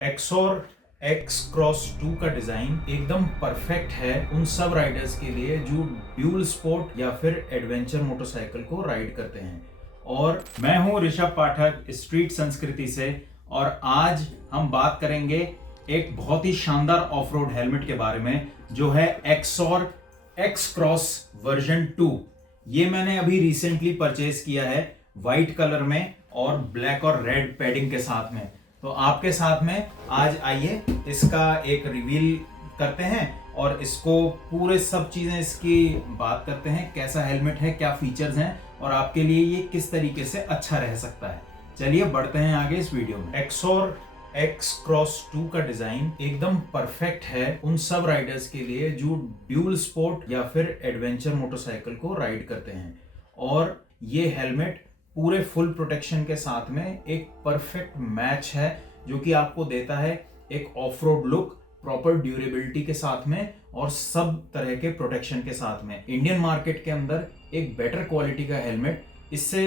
एक्सोर x cross 2 का design एकदम perfect है उन सब राइडर्स के लिए जो ड्यूल स्पोर्ट या फिर एडवेंचर मोटरसाइकिल को राइड करते हैं। और मैं हूं ऋषभ पाठक स्ट्रीट संस्कृति से, और आज हम बात करेंगे एक बहुत ही शानदार ऑफ रोड हेलमेट के बारे में जो है एक्सोर एक्स क्रॉस वर्जन 2। ये मैंने अभी रिसेंटली परचेज किया है व्हाइट कलर में और ब्लैक और रेड पैडिंग के साथ में। तो आपके साथ में आज आइए इसका एक रिवील करते हैं और इसको पूरे सब चीजें इसकी बात करते हैं, कैसा हेलमेट है, क्या फीचर्स हैं और आपके लिए ये किस तरीके से अच्छा रह सकता है। चलिए बढ़ते हैं आगे इस वीडियो में। एक्सोर एक्स क्रॉस 2 का डिजाइन एकदम परफेक्ट है उन सब राइडर्स के लिए जो ड्यूल स्पोर्ट या फिर एडवेंचर मोटरसाइकिल को राइड करते हैं। और ये हेलमेट पूरे फुल प्रोटेक्शन के साथ में एक परफेक्ट मैच है जो कि आपको देता है एक of road look, proper durability के साथ में और सब तरह के प्रोटेक्शन के साथ में। इंडियन मार्केट के अंदर एक बेटर क्वालिटी का हेलमेट इससे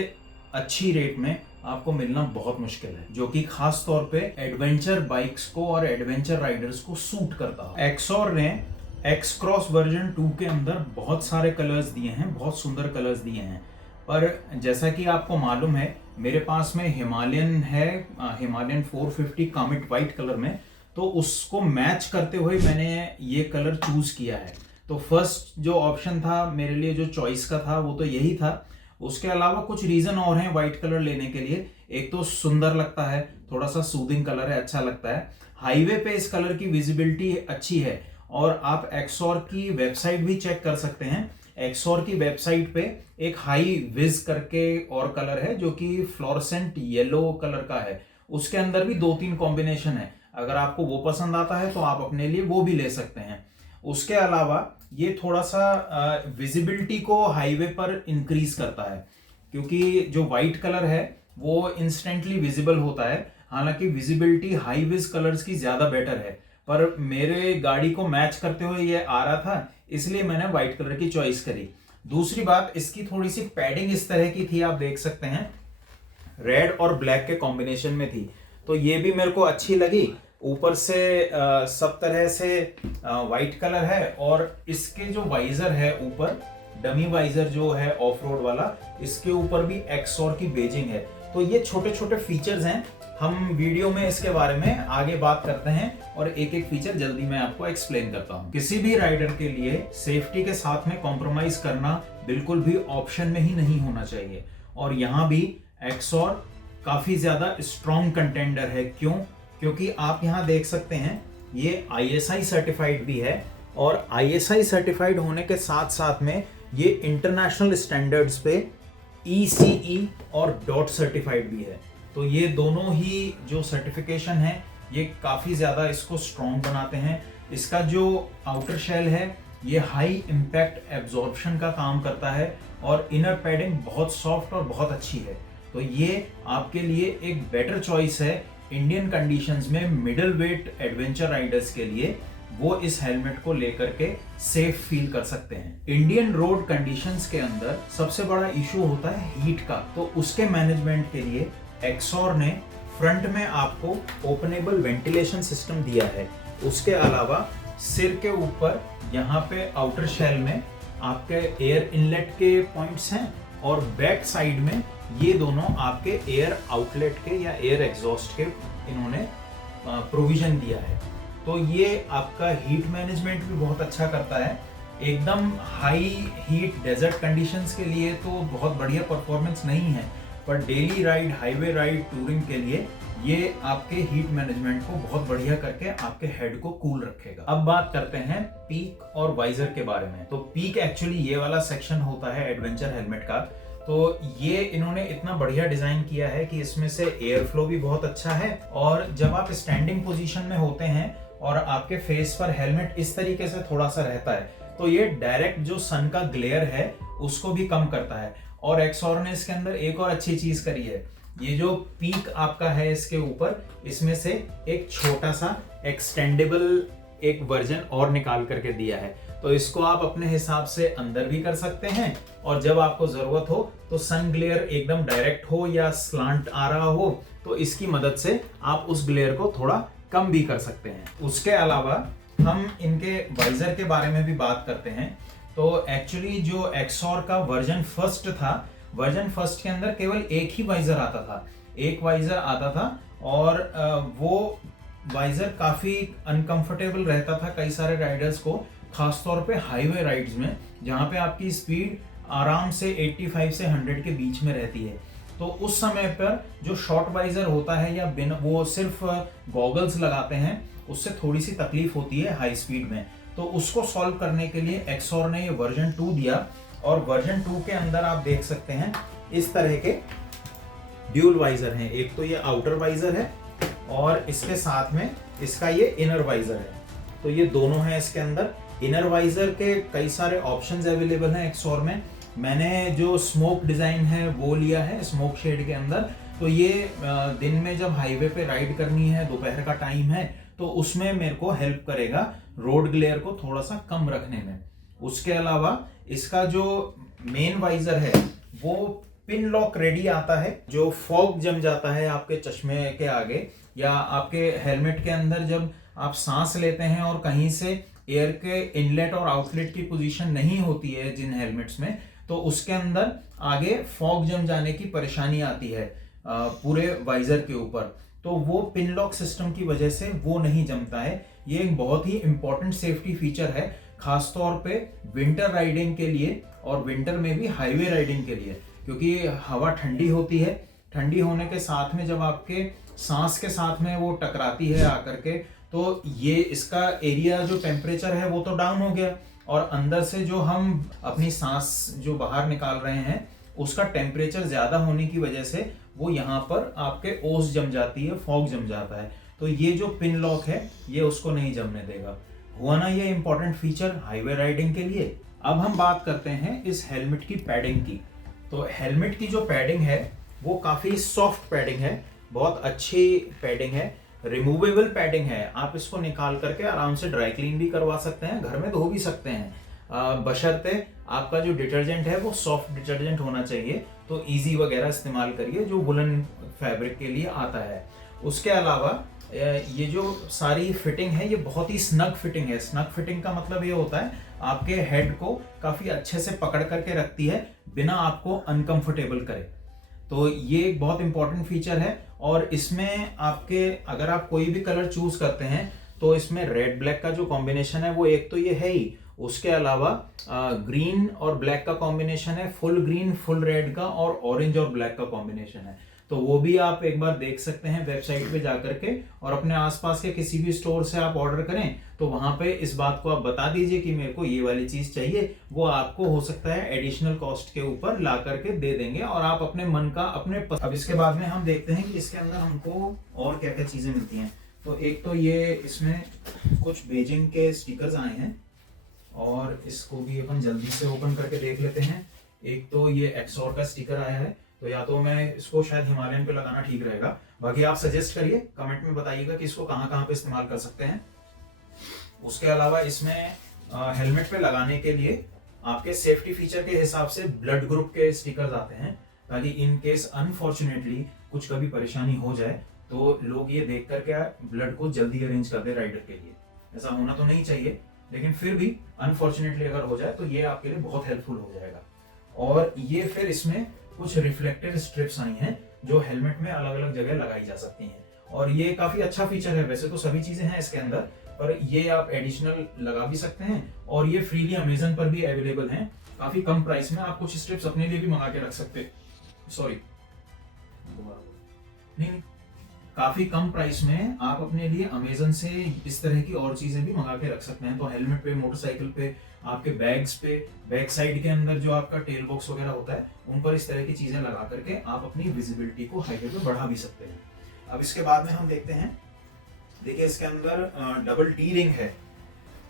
अच्छी रेट में आपको मिलना बहुत मुश्किल है, जो कि खास तौर पे एडवेंचर बाइक्स को और एडवेंचर राइडर्स को सूट करता है। एक्सोर ने एक्स क्रॉस वर्जन 2 के अंदर बहुत सारे कलर्स दिए हैं, बहुत सुंदर कलर्स दिए हैं, पर जैसा कि आपको मालूम है मेरे पास में हिमालयन है, हिमालयन 450 कामिट वाइट कलर में, तो उसको मैच करते हुए मैंने ये कलर चूज किया है। तो फर्स्ट जो ऑप्शन था मेरे लिए, जो चॉइस का था, वो तो यही था। उसके अलावा कुछ रीजन और हैं वाइट कलर लेने के लिए। एक तो सुंदर लगता है, थोड़ा सा सूदिंग कलर है, अच्छा लगता है। हाईवे पे इस कलर की विजिबिलिटी अच्छी है और आप एक्सोर की वेबसाइट भी चेक कर सकते हैं। एक्सोर की वेबसाइट पे एक हाई विज करके और कलर है जो कि फ्लोरेसेंट येलो कलर का है। उसके अंदर भी 2-3 कॉम्बिनेशन है, अगर आपको वो पसंद आता है तो आप अपने लिए वो भी ले सकते हैं। उसके अलावा ये थोड़ा सा विजिबिलिटी को हाईवे पर इंक्रीज करता है, क्योंकि जो वाइट कलर है वो इंस्टेंटली विजिबल होता है। हालांकि विजिबिलिटी हाई विज कलर्स की ज्यादा बेटर है, पर मेरे गाड़ी को मैच करते हुए ये आ रहा था, इसलिए मैंने व्हाइट कलर की चॉइस करी। दूसरी बात, इसकी थोड़ी सी पैडिंग इस तरह की थी, आप देख सकते हैं रेड और ब्लैक के कॉम्बिनेशन में थी, तो ये भी मेरे को अच्छी लगी। ऊपर से सब तरह से व्हाइट कलर है और इसके जो वाइजर है ऊपर, डमी वाइजर जो है ऑफ रोड वाला, इसके ऊपर भी एक्सोर की बेजिंग है। तो ये छोटे छोटे फीचर्स हैं, हम वीडियो में इसके बारे में आगे बात करते हैं और एक एक फीचर जल्दी मैं आपको एक्सप्लेन करता हूं। किसी भी राइडर के लिए सेफ्टी के साथ में कॉम्प्रोमाइज करना बिल्कुल भी ऑप्शन में ही नहीं होना चाहिए, और यहाँ भी एक्सोर काफी ज्यादा स्ट्रॉन्ग कंटेंडर है। क्यों? क्योंकि आप यहाँ देख सकते हैं ये ISI सर्टिफाइड भी है, और ISI सर्टिफाइड होने के साथ साथ में ये इंटरनेशनल स्टैंडर्ड्स पे ECE और डॉट सर्टिफाइड भी है। तो ये दोनों ही जो सर्टिफिकेशन है ये काफ़ी ज़्यादा इसको स्ट्रॉन्ग बनाते हैं। इसका जो आउटर शेल है ये हाई इम्पैक्ट एब्जॉर्प्शन का काम करता है और इनर पैडिंग बहुत सॉफ्ट और बहुत अच्छी है। तो ये आपके लिए एक बेटर चॉइस है इंडियन कंडीशंस में मिडिल वेट एडवेंचर राइडर्स के लिए। वो इस हेलमेट को लेकर के सेफ फील कर सकते हैं। इंडियन रोड कंडीशंस के अंदर सबसे बड़ा इशू होता है हीट का, तो उसके मैनेजमेंट के लिए एक्सोर ने फ्रंट में आपको ओपनेबल वेंटिलेशन सिस्टम दिया है। उसके अलावा सिर के ऊपर यहाँ पे आउटर शेल में आपके एयर इनलेट के पॉइंट्स हैं, और बैक साइड में ये दोनों आपके एयर आउटलेट के या एयर एग्जॉस्ट के इन्होंने प्रोविजन दिया है। तो ये आपका हीट मैनेजमेंट भी बहुत अच्छा करता है। एकदम हाई हीट डेजर्ट कंडीशंस के लिए तो बहुत बढ़िया परफॉर्मेंस नहीं है, पर daily ride, highway ride, touring के लिए ये आपके हीट मैनेजमेंट को बहुत बढ़िया करके आपके हेड को कूल रखेगा। अब बात करते हैं पीक और वाइजर के बारे में। तो पीक एक्चुअली ये वाला सेक्शन होता है एडवेंचर हेलमेट का। तो ये इन्होंने इतना बढ़िया डिजाइन किया है कि इसमें से एयर फ्लो भी बहुत अच्छा है, और जब आप स्टैंडिंग पोजीशन में होते हैं और आपके फेस पर हेलमेट इस तरीके से थोड़ा सा रहता है, तो ये डायरेक्ट जो सन का ग्लेयर है उसको भी कम करता है। और एक्सोर ने इसके अंदर एक और अच्छी चीज करी है, ये जो पीक आपका है इसके ऊपर, इसमें से एक छोटा सा एक्सटेंडेबल एक वर्जन और निकाल करके दिया है। तो इसको आप अपने हिसाब से अंदर भी कर सकते हैं, और जब आपको जरूरत हो तो सन ग्लेयर एकदम डायरेक्ट हो या स्लांट आ रहा हो तो इसकी मदद से आप उस ग्लेयर को थोड़ा कम भी कर सकते हैं। उसके अलावा हम इनके वाइजर के बारे में भी बात करते हैं। तो एक्चुअली जो एक्सॉर का वर्जन फर्स्ट था, वर्जन फर्स्ट के अंदर केवल एक ही वाइजर आता था, एक वाइजर आता था और वो वाइजर काफी अनकंफर्टेबल रहता था कई सारे राइडर्स को, खासतौर पे हाईवे राइड्स में जहां पे आपकी स्पीड आराम से 85 से 100 के बीच में रहती है। तो उस समय पर जो शॉर्ट वाइजर होता है या बिना वो सिर्फ गॉगल्स लगाते हैं, उससे थोड़ी सी तकलीफ होती है हाई स्पीड में। तो उसको सॉल्व करने के लिए एक्सॉर ने ये वर्जन 2 दिया और वर्जन 2 के अंदर आप देख सकते हैं इस तरह के ड्यूल वाइजर हैं। एक तो ये आउटर वाइजर है और इसके साथ में इसका ये इनर वाइजर है। तो ये दोनों हैं इसके अंदर। इनर वाइजर के कई सारे ऑप्शंस अवेलेबल हैं एक्सॉर में। मैंने जो स्मोक डिजाइन है वो लिया है स्मोक शेड के अंदर। तो ये दिन में जब हाईवे पे राइड करनी है, दोपहर का टाइम है, तो उसमें मेरे को हेल्प करेगा रोड ग्लेयर को थोड़ा सा कम रखने में। उसके अलावा इसका जो मेन वाइजर है वो पिन लॉक रेडी आता है। जो फॉग जम जाता है आपके चश्मे के आगे या आपके हेलमेट के अंदर, जब आप सांस लेते हैं और कहीं से एयर के इनलेट और आउटलेट की पोजीशन नहीं होती है जिन हेलमेट्स में, तो उसके अंदर आगे फॉग जम जाने की परेशानी आती है पूरे वाइजर के ऊपर। तो वो पिन लॉक सिस्टम की वजह से वो नहीं जमता है। ये एक बहुत ही इंपॉर्टेंट सेफ्टी फीचर है, खासतौर पे विंटर राइडिंग के लिए और विंटर में भी हाईवे राइडिंग के लिए, क्योंकि हवा ठंडी होती है। ठंडी होने के साथ में जब आपके सांस के साथ में वो टकराती है आकर के, तो ये इसका एरिया जो टेम्परेचर है वो तो डाउन हो गया और अंदर से जो हम अपनी सांस जो बाहर निकाल रहे हैं उसका टेम्परेचर ज्यादा होने की वजह से वो यहाँ पर आपके ओस जम जाती है, फॉग जम जाता है। तो ये जो पिन लॉक है ये उसको नहीं जमने देगा। हुआ ना ये इंपॉर्टेंट फीचर हाईवे राइडिंग के लिए। अब हम बात करते हैं इस हेलमेट की पैडिंग की। तो हेलमेट की जो पैडिंग है वो काफी सॉफ्ट पैडिंग है, बहुत अच्छी पैडिंग है, रिमूवेबल पैडिंग है। आप इसको निकाल करके आराम से ड्राई क्लीन भी करवा सकते हैं, घर में धो भी सकते हैं, बशर्ते आपका जो डिटर्जेंट है वो सॉफ्ट डिटर्जेंट होना चाहिए। तो इजी वगैरह इस्तेमाल करिए जो वुलन फैब्रिक के लिए आता है। उसके अलावा ये जो सारी फिटिंग है ये बहुत ही स्नग फिटिंग है। स्नग फिटिंग का मतलब ये होता है आपके हेड को काफी अच्छे से पकड़ करके रखती है बिना आपको अनकंफर्टेबल करे। तो ये एक बहुत इंपॉर्टेंट फीचर है। और इसमें आपके अगर आप कोई भी कलर चूज करते हैं तो इसमें रेड ब्लैक का जो कॉम्बिनेशन है वो एक तो ये है ही, उसके अलावा ग्रीन और ब्लैक का कॉम्बिनेशन है, फुल ग्रीन फुल रेड का, और ऑरेंज और ब्लैक का कॉम्बिनेशन है। तो वो भी आप एक बार देख सकते हैं वेबसाइट पे जाकर के, और अपने आसपास के किसी भी स्टोर से आप ऑर्डर करें तो वहां पे इस बात को आप बता दीजिए कि मेरे को ये वाली चीज चाहिए, वो आपको हो सकता है एडिशनल कॉस्ट के ऊपर ला करके दे देंगे और आप अपने मन का अब इसके बाद में हम देखते हैं कि इसके अंदर हमको और क्या क्या चीजें मिलती हैं। तो एक तो ये इसमें कुछ बेजिंग के स्टिकर्स आए हैं और इसको भी अपन जल्दी से ओपन करके देख लेते हैं। एक तो ये एक्सॉर का स्टिकर आया है, तो या तो मैं इसको शायद हिमालयन पे लगाना ठीक रहेगा, बाकी आप सजेस्ट करिए, कमेंट में बताइएगा कि इसको कहाँ कहाँ पे इस्तेमाल कर सकते हैं। उसके अलावा इसमें हेलमेट पे लगाने के लिए आपके सेफ्टी फीचर के हिसाब से ब्लड ग्रुप के स्टिकर्स आते हैं, ताकि इन केस अनफॉर्चुनेटली कुछ कभी परेशानी हो जाए तो लोग ये देख करके ब्लड को जल्दी अरेंज कर दे राइडर के लिए। ऐसा होना तो नहीं चाहिए, लेकिन फिर भी अनफॉर्चुनेटली अगर हो जाए तो ये आपके लिए बहुत हेल्पफुल हो जाएगा। और ये फिर इसमें कुछ रिफ्लेक्टिव स्ट्रिप्स आई हैं जो हेलमेट में अलग अलग जगह लगाई जा सकती हैं, और ये काफी अच्छा फीचर है। वैसे तो सभी चीजें हैं इसके अंदर, पर ये आप एडिशनल लगा भी सकते हैं और ये फ्रीली अमेजन पर भी अवेलेबल हैं काफी कम प्राइस में। आप कुछ स्ट्रिप्स अपने लिए भी मंगा के रख सकते हैं, सॉरी नहीं, काफी कम प्राइस में आप अपने लिए अमेजन से इस तरह की और चीजें भी मंगा के रख सकते हैं। तो हेलमेट पे, मोटरसाइकिल पे, आपके बैग्स पे, बैक साइड के अंदर जो आपका टेल बॉक्स वगैरह होता है उन पर इस तरह की चीजें लगा करके आप अपनी विजिबिलिटी को हाईवे पे बढ़ा भी सकते हैं। अब इसके बाद में हम देखते हैं, देखिए इसके अंदर डबल डी रिंग है,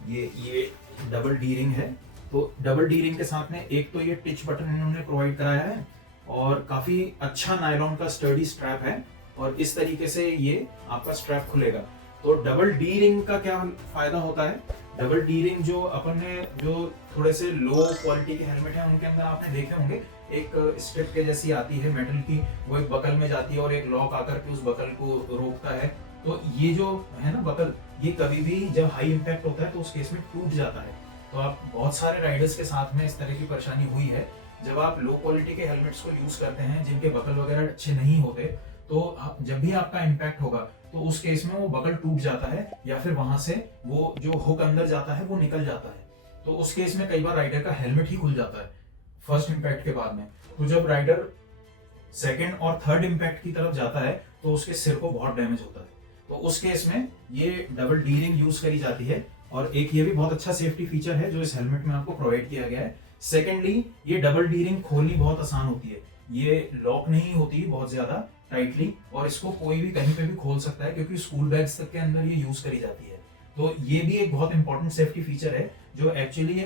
ये डबल डी रिंग है। तो डबल डी रिंग के साथ में एक तो ये टिच बटन इन्होंने प्रोवाइड कराया है और काफी अच्छा नायलॉन का स्टर्डी स्ट्रैप है, और इस तरीके से ये आपका स्ट्रैप खुलेगा। तो डबल डी रिंग का क्या फायदा होता है, डबल डी रिंग जो अपन ने जो थोड़े से लो क्वालिटी के हेलमेट है उनके अंदर आपने देखे होंगे एक स्ट्रिप के जैसी आती है मेटल की, वो एक बकल में जाती है और एक लॉक आकर के उस बकल को रोकता है तो ये जो है ना बकल, ये कभी भी जब हाई इम्पैक्ट होता है तो उस केस में टूट जाता है। तो आप बहुत सारे राइडर्स के साथ में इस तरह की परेशानी हुई है। जब आप लो क्वालिटी के हेलमेट्स को यूज करते हैं जिनके बकल वगैरह अच्छे नहीं होते, तो जब भी आपका इम्पैक्ट होगा तो उस केस में वो बकल टूट जाता है या फिर वहां से वो जो हुक अंदर जाता है वो निकल जाता है। तो उस केस में कई बार राइडर का हेलमेट ही खुल जाता है फर्स्ट इम्पैक्ट के बाद में। तो जब राइडर सेकेंड और थर्ड इम्पैक्ट की तरफ जाता है तो उसके सिर को बहुत डैमेज होता है। तो उस केस में ये डबल डी रिंग यूज करी जाती है। और एक ये भी बहुत अच्छा सेफ्टी फीचर है जो इस हेलमेट में आपको प्रोवाइड किया गया है। सेकेंडली, ये डबल डी रिंग खोलनी बहुत आसान होती है, ये लॉक नहीं होती बहुत ज्यादा टाइटली, और इसको कोई भी कहीं पे भी खोल सकता है क्योंकि स्कूल बैग्स तक के अंदर ये यूज करी जाती है। तो ये भी एक बहुत इंपॉर्टेंट सेफ्टी फीचर है जो एक्चुअली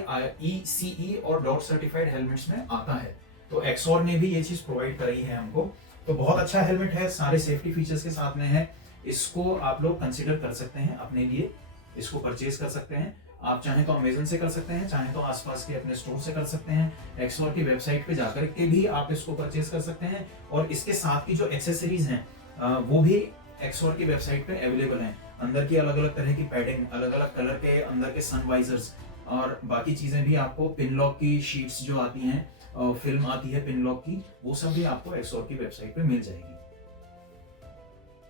ECE और डॉट सर्टिफाइड हेलमेट्स में आता है। तो एक्सॉर ने भी ये चीज प्रोवाइड कराई है हमको। तो बहुत अच्छा हेलमेट है, सारे सेफ्टी फीचर्स के साथ में है। इसको आप लोग कंसिडर कर सकते हैं अपने लिए, इसको परचेज कर सकते हैं। आप चाहें तो अमेजन से कर सकते हैं, चाहें तो आसपास के अपने स्टोर से कर सकते हैं। एक्सॉर की वेबसाइट पे जाकर के भी आप इसको परचेज कर सकते हैं। और इसके साथ की जो एक्सेसरीज हैं वो भी एक्सॉर की वेबसाइट पे अवेलेबल हैं। अंदर की अलग अलग तरह की पैडिंग, अलग अलग कलर के अंदर के सन वाइजर्स और बाकी चीजें भी आपको, पिन लॉक की शीट्स जो आती हैं, फिल्म आती है पिन लॉक की, वो सब भी आपको एक्सॉर की वेबसाइट पे मिल जाएगी।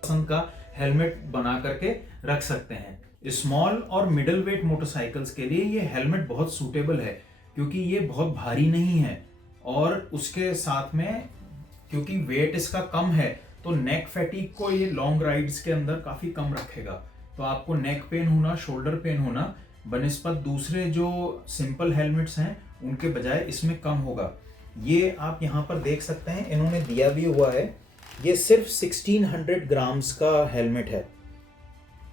पसंद का हेलमेट बना करके रख सकते हैं। स्मॉल और मिडिल वेट मोटरसाइकिल्स के लिए ये हेलमेट बहुत सूटेबल है क्योंकि ये बहुत भारी नहीं है और उसके साथ में क्योंकि वेट इसका कम है तो नेक फैटिग को ये लॉन्ग राइड्स के अंदर काफी कम रखेगा। तो आपको नेक पेन होना, शोल्डर पेन होना बनिस्पत दूसरे जो सिंपल हेलमेट्स हैं उनके बजाय इसमें कम होगा। ये आप यहाँ पर देख सकते हैं, इन्होंने दिया भी हुआ है, ये सिर्फ 1600 ग्राम्स का हेलमेट है।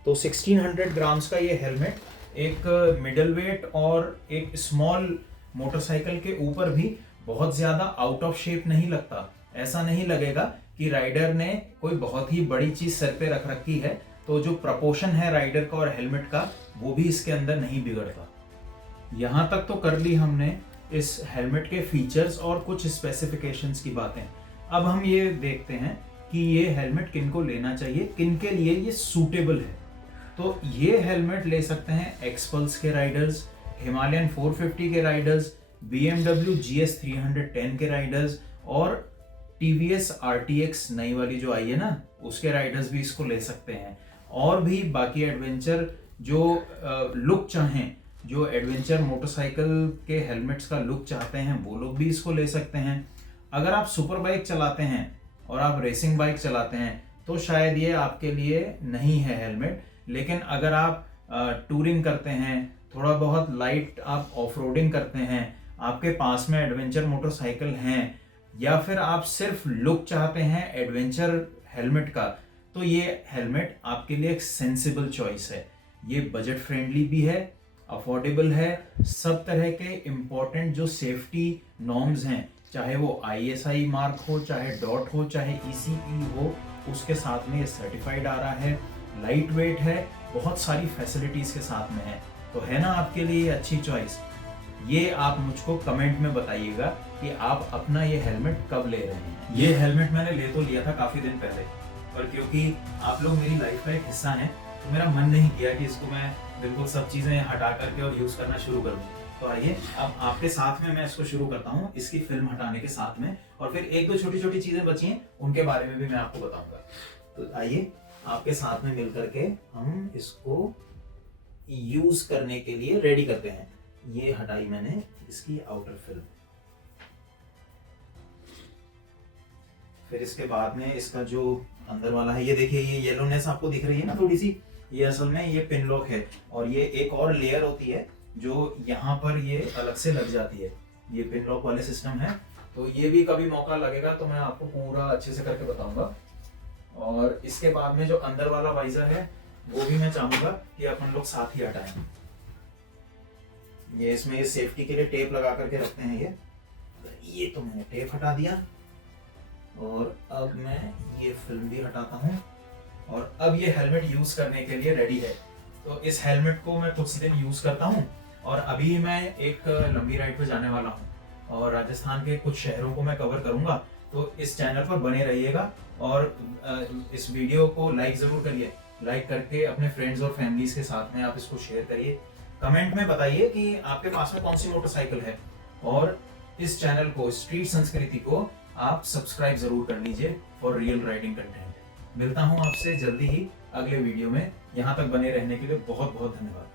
तो 1600 ग्राम्स का ये हेलमेट एक मिडल वेट और एक स्मॉल मोटरसाइकिल के ऊपर भी बहुत ज्यादा आउट ऑफ शेप नहीं लगता। ऐसा नहीं लगेगा कि राइडर ने कोई बहुत ही बड़ी चीज सर पे रख रखी है। तो जो प्रपोर्शन है राइडर का और हेलमेट का वो भी इसके अंदर नहीं बिगड़ता। यहाँ तक तो कर ली हमने इस हेलमेट के फीचर्स और कुछ स्पेसिफिकेशंस की बातें। अब हम ये देखते हैं कि ये हेलमेट किन को लेना चाहिए, किन के लिए ये सूटेबल है। तो ये हेलमेट ले सकते हैं एक्सपल्स के राइडर्स, हिमालयन 450 के राइडर्स, BMW GS 310 के राइडर्स और TVS RTX नई वाली जो आई है ना उसके राइडर्स भी इसको ले सकते हैं। और भी बाकी एडवेंचर जो लुक चाहें, जो एडवेंचर मोटरसाइकिल के हेलमेट्स का लुक चाहते हैं वो लोग भी इसको ले सकते हैं। अगर आप सुपर बाइक चलाते हैं और आप रेसिंग बाइक चलाते हैं तो शायद ये आपके लिए नहीं है हेलमेट। लेकिन अगर आप टूरिंग करते हैं, थोड़ा बहुत लाइट आप ऑफ रोडिंग करते हैं, आपके पास में एडवेंचर मोटरसाइकिल हैं या फिर आप सिर्फ लुक चाहते हैं एडवेंचर हेलमेट का, तो ये हेलमेट आपके लिए एक सेंसिबल चॉइस है। ये बजट फ्रेंडली भी है, अफोर्डेबल है, सब तरह के इम्पोर्टेंट जो सेफ्टी नॉर्म्स हैं, चाहे वो ISI मार्क हो, चाहे डॉट हो, चाहे ECE हो, उसके साथ में ये सर्टिफाइड आ रहा है। लाइट वेट है, बहुत सारी फैसिलिटीज के साथ में है। तो है ना आपके लिए अच्छी चॉइस। ये आप मुझको कमेंट में बताइएगा कि आप अपना ये हेलमेट कब ले रहे हैं। ये हेलमेट मैंने ले तो लिया था काफी दिन पहले, पर क्योंकि आप लोग मेरी लाइफ का एक हिस्सा हैं तो मेरा मन नहीं किया कि इसको मैं बिल्कुल सब चीजें हटा करके और यूज करना शुरू कर दूं। तो आइए अब आपके साथ में मैं इसको शुरू करता हूँ इसकी फिल्म हटाने के साथ में, और फिर एक दो छोटी छोटी चीजें बची हैं उनके बारे में भी मैं आपको बताऊंगा। तो आइए आपके साथ में मिलकर के हम इसको यूज करने के लिए रेडी करते हैं। ये हटाई मैंने इसकी आउटर फिल्म, फिर इसके बाद में इसका जो अंदर वाला है, ये देखिए ये येलोनेस आपको दिख रही है ना थोड़ी सी, ये असल में ये पिन लॉक है। और ये एक और लेयर होती है जो यहाँ पर ये अलग से लग जाती है, ये पिन लॉक वाले सिस्टम है। तो ये भी कभी मौका लगेगा तो मैं आपको पूरा अच्छे से करके बताऊंगा। और इसके बाद में जो अंदर वाला वाइजर है वो भी मैं चाहूंगा कि अपन लोग साथ ही हटाएं। ये इसमें ये सेफ्टी के लिए टेप लगा करके रखते हैं। ये तो मैंने टेप हटा दिया और अब मैं ये फिल्म भी हटाता हूँ और अब ये हेलमेट यूज करने के लिए रेडी है। तो इस हेलमेट को मैं कुछ दिन यूज करता हूँ और अभी मैं एक लंबी राइड पे जाने वाला हूँ और राजस्थान के कुछ शहरों को मैं कवर करूंगा। तो इस चैनल पर बने रहिएगा और इस वीडियो को लाइक जरूर करिए लाइक करके अपने फ्रेंड्स और फैमिलीज के साथ में आप इसको शेयर करिए। कमेंट में बताइए कि आपके पास में कौन सी मोटरसाइकिल है, और इस चैनल को, स्ट्रीट संस्कृति को आप सब्सक्राइब जरूर कर लीजिए फॉर रियल राइडिंग कंटेंट। मिलता हूं आपसे जल्दी ही अगले वीडियो में। यहां तक बने रहने के लिए बहुत बहुत धन्यवाद।